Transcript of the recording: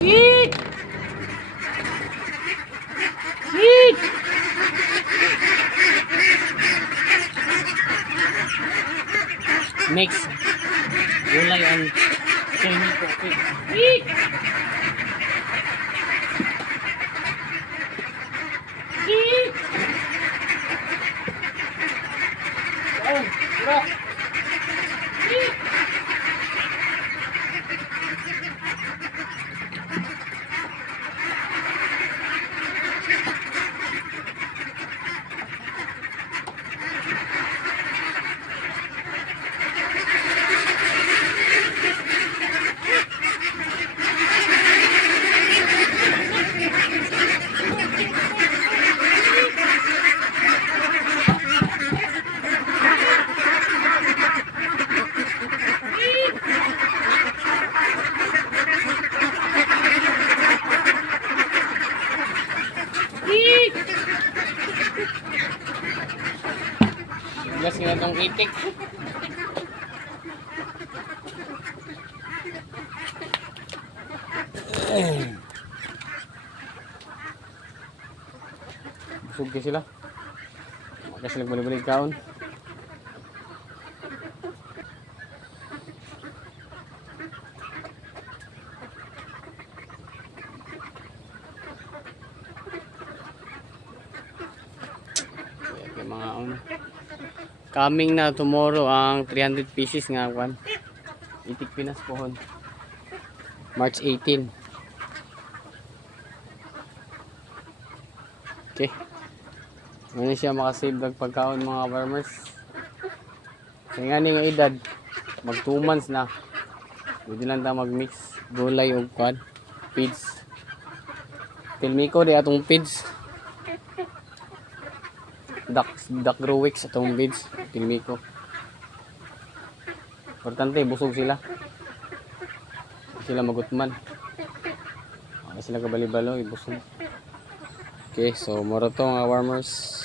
Eat! Eat! Mix. Gulay ang Chinese coffee. Eat! Eat! Oh, bro. Eat! Eat! Gas nga itong itik. Busog ka sila. Kasi nagbalik-balik kaon. Okay, mga coming na tomorrow ang 300 pieces nga kwan. Itik Pinas pohon. March 18. Okay. Ngayon siya makasave ng pagkaon mga farmers. Kasi nga nga edad, mag 2 months na. Pwede lang tayo mag-mix gulay o kwan, feeds. Pilmiko di atong feeds. Duck growix atong feeds, pilmiko. Importante, busog sila. Sila magutman. Sila kabalibalo, ibusog. Okay, so moro to mga farmers.